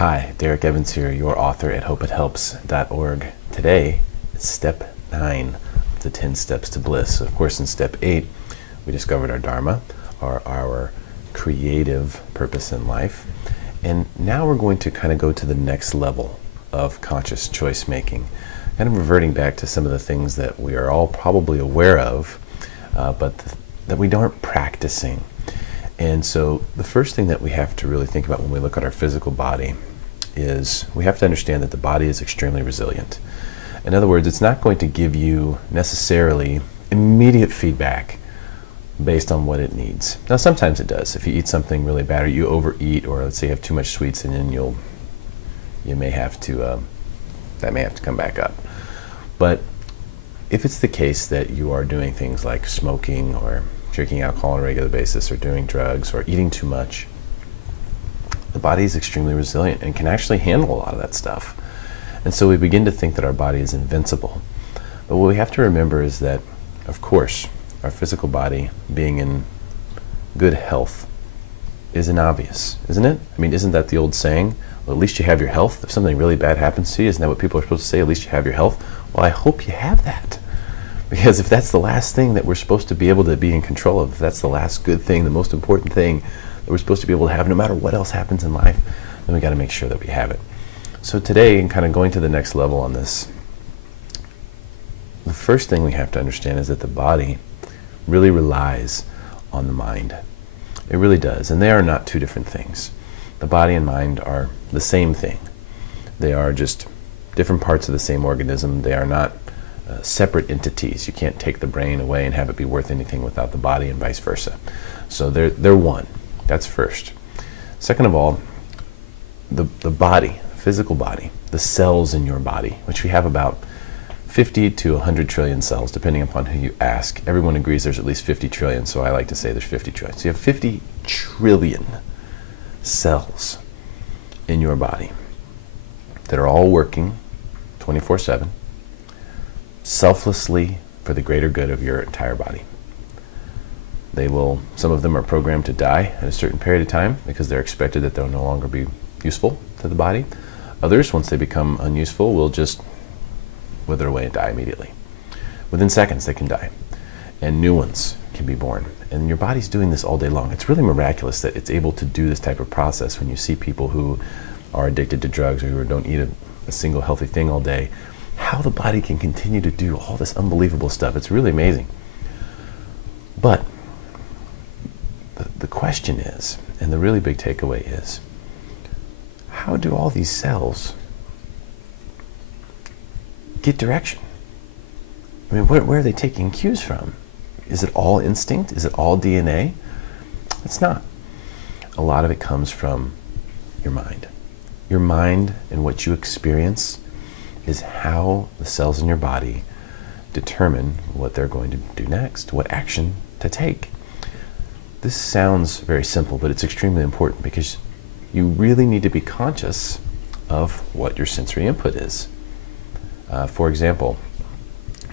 Hi, Derek Evans here, your author at hopeithelps.org. Today, it's step 9 of the 10 steps to bliss. So of course, in step 8, we discovered our Dharma, or our creative purpose in life. And now we're going to kind of go to the next level of conscious choice making, kind of reverting back to some of the things that we are all probably aware of, but that we aren't practicing. And so the first thing that we have to really think about when we look at our physical body is we have to understand that the body is extremely resilient. In other words, it's not going to give you necessarily immediate feedback based on what it needs. Now sometimes it does. If you eat something really bad or you overeat, or let's say you have too much sweets, and then you may have to, that may have to come back up. But if it's the case that you are doing things like smoking or drinking alcohol on a regular basis or doing drugs or eating too much, the body is extremely resilient and can actually handle a lot of that stuff. And so we begin to think that our body is invincible. But what we have to remember is that, of course, our physical body being in good health isn't obvious, isn't it? I mean, isn't that the old saying, well, at least you have your health? If something really bad happens to you, isn't that what people are supposed to say, at least you have your health? Well, I hope you have that. Because if that's the last thing that we're supposed to be able to be in control of, if that's the last good thing, the most important thing that we're supposed to be able to have no matter what else happens in life, then we got to make sure that we have it. So today, and kind of going to the next level on this, the first thing we have to understand is that the body really relies on the mind. It really does, and they are not two different things. The body and mind are the same thing. They are just different parts of the same organism. They are not separate entities. You can't take the brain away and have it be worth anything without the body, and vice versa. So they're one. That's first. Second of all, the body, physical body, the cells in your body, which we have about 50 to 100 trillion cells, depending upon who you ask. Everyone agrees there's at least 50 trillion, so I like to say there's 50 trillion. So you have 50 trillion cells in your body that are all working 24/7, selflessly for the greater good of your entire body. Some of them are programmed to die at a certain period of time because they're expected that they'll no longer be useful to the body. Others, once they become unuseful, will just wither away and die immediately. Within seconds they can die, and new ones can be born. And your body's doing this all day long. It's really miraculous that it's able to do this type of process. When you see people who are addicted to drugs or who don't eat a single healthy thing all day, how the body can continue to do all this unbelievable stuff. It's really amazing. But the question is, and the really big takeaway is, how do all these cells get direction? I mean, where are they taking cues from? Is it all instinct? Is it all DNA? It's not. A lot of it comes from your mind. Your mind and what you experience is how the cells in your body determine what they're going to do next, what action to take. This sounds very simple, but it's extremely important because you really need to be conscious of what your sensory input is. For example,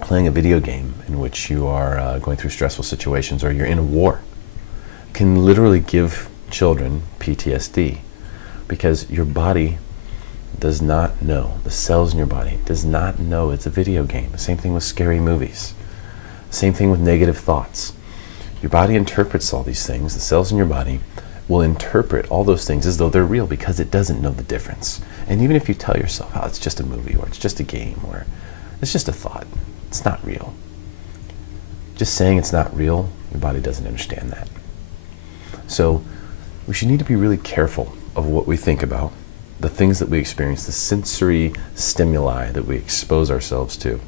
playing a video game in which you are going through stressful situations, or you're in a war, can literally give children PTSD because your body does not know, the cells in your body does not know it's a video game. Same thing with scary movies. Same thing with negative thoughts. Your body interprets all these things. The cells in your body will interpret all those things as though they're real because it doesn't know the difference. And even if you tell yourself, oh, it's just a movie, or it's just a game, or it's just a thought, it's not real. Just saying it's not real, your body doesn't understand that. So we should need to be really careful of what we think about, the things that we experience, the sensory stimuli that we expose ourselves to.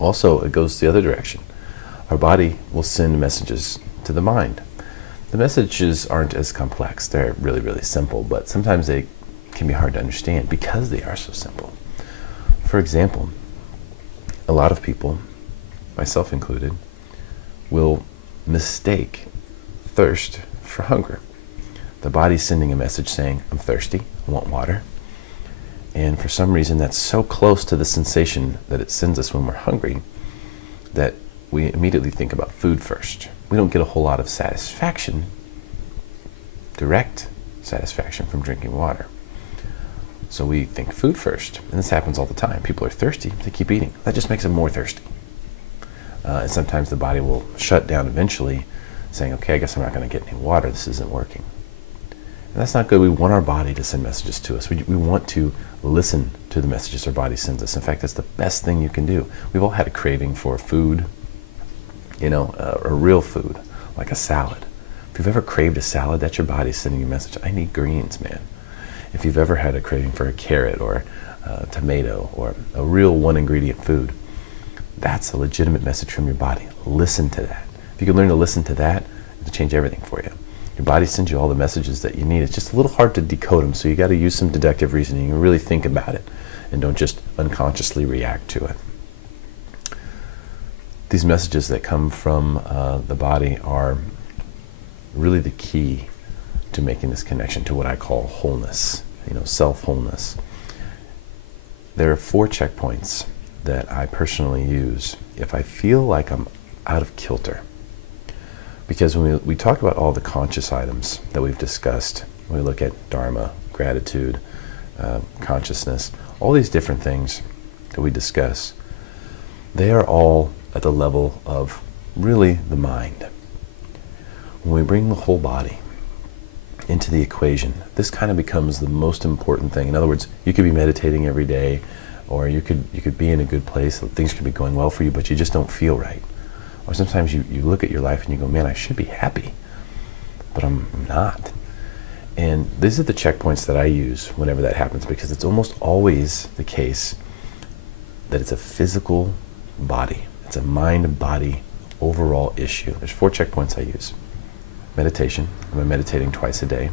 Also, it goes the other direction. Our body will send messages to the mind. The messages aren't as complex. They're really, really simple, but sometimes they can be hard to understand because they are so simple. For example, a lot of people, myself included, will mistake thirst for hunger. The body's sending a message saying, I'm thirsty, I want water. And for some reason, that's so close to the sensation that it sends us when we're hungry that we immediately think about food first. We don't get a whole lot of satisfaction, direct satisfaction, from drinking water. So we think food first, and this happens all the time. People are thirsty, they keep eating. That just makes them more thirsty. And sometimes the body will shut down eventually, saying, okay, I guess I'm not going to get any water, this isn't working. And that's not good. We want our body to send messages to us. We want to listen to the messages our body sends us. In fact, that's the best thing you can do. We've all had a craving for food, a real food, like a salad. If you've ever craved a salad, that's your body sending you a message. I need greens, man. If you've ever had a craving for a carrot or a tomato or a real one-ingredient food, that's a legitimate message from your body. Listen to that. If you can learn to listen to that, it'll change everything for you. Your body sends you all the messages that you need. It's just a little hard to decode them, so you got to use some deductive reasoning and really think about it, and don't just unconsciously react to it. These messages that come from the body are really the key to making this connection to what I call wholeness, self-wholeness. There are 4 checkpoints that I personally use if I feel like I'm out of kilter. Because when we talk about all the conscious items that we've discussed, when we look at Dharma, gratitude, consciousness, all these different things that we discuss, they are all at the level of really the mind. When we bring the whole body into the equation, this kind of becomes the most important thing. In other words, you could be meditating every day, or you could be in a good place, things could be going well for you, but you just don't feel right. Or sometimes you look at your life and you go, man, I should be happy, but I'm not. And these are the checkpoints that I use whenever that happens, because it's almost always the case that it's a physical body. It's a mind-body overall issue. There's 4 checkpoints I use. Meditation. I'm meditating twice a day.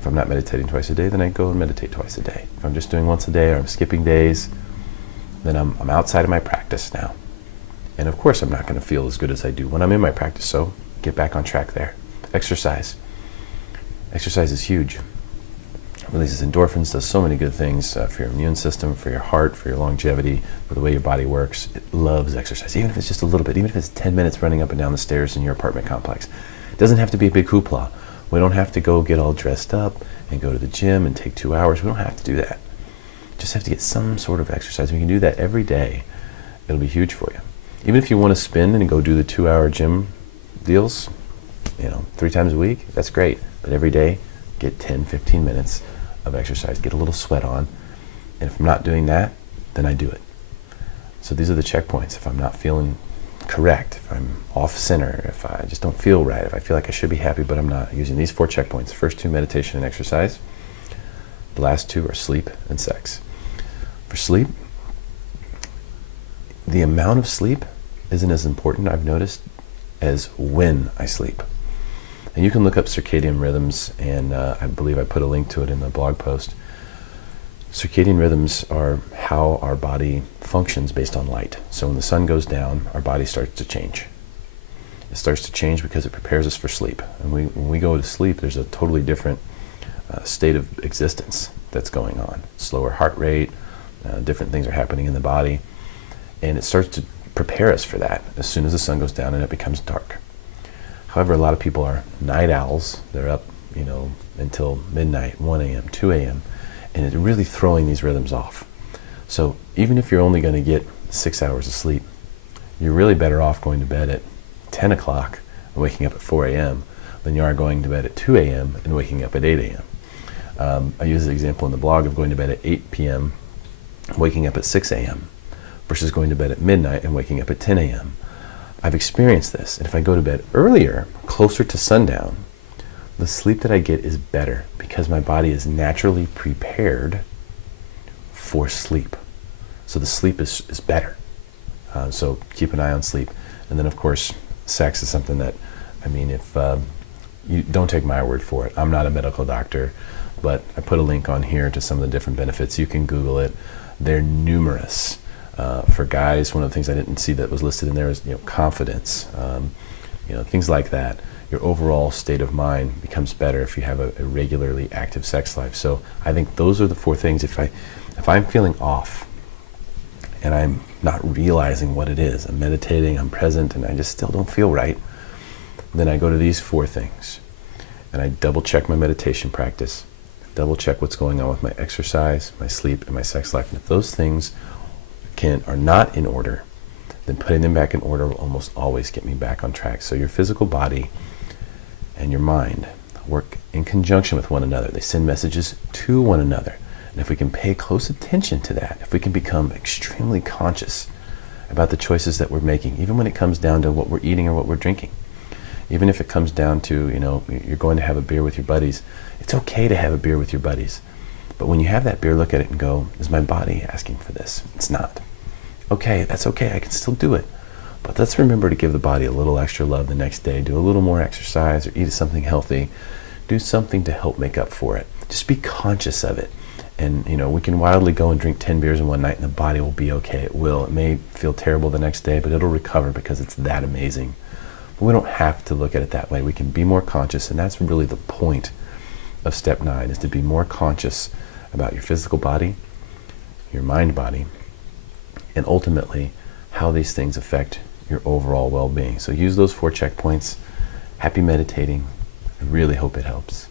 If I'm not meditating twice a day, then I go and meditate twice a day. If I'm just doing once a day, or I'm skipping days, then I'm outside of my practice now. And of course I'm not going to feel as good as I do when I'm in my practice, so get back on track there. Exercise. Exercise is huge. It releases endorphins, does so many good things for your immune system, for your heart, for your longevity, for the way your body works. It loves exercise, even if it's just a little bit, even if it's 10 minutes running up and down the stairs in your apartment complex. It doesn't have to be a big hoopla. We don't have to go get all dressed up and go to the gym and take 2 hours. We don't have to do that. Just have to get some sort of exercise. We can do that every day. It'll be huge for you. Even if you want to spin and go do the 2-hour gym deals, 3 times a week, that's great. But every day, get 10, 15 minutes of exercise. Get a little sweat on. And if I'm not doing that, then I do it. So these are the checkpoints. If I'm not feeling correct, if I'm off center, if I just don't feel right, if I feel like I should be happy but I'm not, using these 4 checkpoints. The first 2, meditation and exercise. The last 2 are sleep and sex. For sleep, the amount of sleep isn't as important, I've noticed, as when I sleep. And you can look up circadian rhythms, and I believe I put a link to it in the blog post. Circadian rhythms are how our body functions based on light. So when the sun goes down, our body starts to change. It starts to change because it prepares us for sleep. And when we go to sleep, there's a totally different state of existence that's going on. Slower heart rate, different things are happening in the body, and it starts to prepare us for that as soon as the sun goes down and it becomes dark. However, a lot of people are night owls. They're up, until midnight, 1 a.m., 2 a.m., and it's really throwing these rhythms off. So even if you're only going to get 6 hours of sleep, you're really better off going to bed at 10 o'clock and waking up at 4 a.m. than you are going to bed at 2 a.m. and waking up at 8 a.m. I use the example in the blog of going to bed at 8 p.m., waking up at 6 a.m. versus going to bed at midnight and waking up at 10 a.m. I've experienced this, and if I go to bed earlier, closer to sundown, the sleep that I get is better because my body is naturally prepared for sleep. So the sleep is better. So keep an eye on sleep. And then, of course, sex is something that, if you don't take my word for it. I'm not a medical doctor, but I put a link on here to some of the different benefits. You can Google it. They're numerous. For guys, one of the things I didn't see that was listed in there is confidence, things like that. Your overall state of mind becomes better if you have a regularly active sex life. So I think those are the 4 things. If I'm feeling off and I'm not realizing what it is, I'm meditating, I'm present, and I just still don't feel right, then I go to these 4 things and I double check my meditation practice. double check what's going on with my exercise, my sleep, and my sex life. And if those things are not in order, then putting them back in order will almost always get me back on track. So your physical body and your mind work in conjunction with one another. They send messages to one another. And if we can pay close attention to that, if we can become extremely conscious about the choices that we're making, even when it comes down to what we're eating or what we're drinking, even if it comes down to, you're going to have a beer with your buddies, it's okay to have a beer with your buddies. But when you have that beer, look at it and go, is my body asking for this? It's not. Okay, that's okay, I can still do it. But let's remember to give the body a little extra love the next day, do a little more exercise or eat something healthy, do something to help make up for it. Just be conscious of it. And we can wildly go and drink 10 beers in one night and the body will be okay. It will. It may feel terrible the next day, but it'll recover because it's that amazing. But we don't have to look at it that way. We can be more conscious, and that's really the point of step 9, is to be more conscious about your physical body, your mind body, and ultimately how these things affect your overall well-being. So use those 4 checkpoints. Happy meditating. I really hope it helps.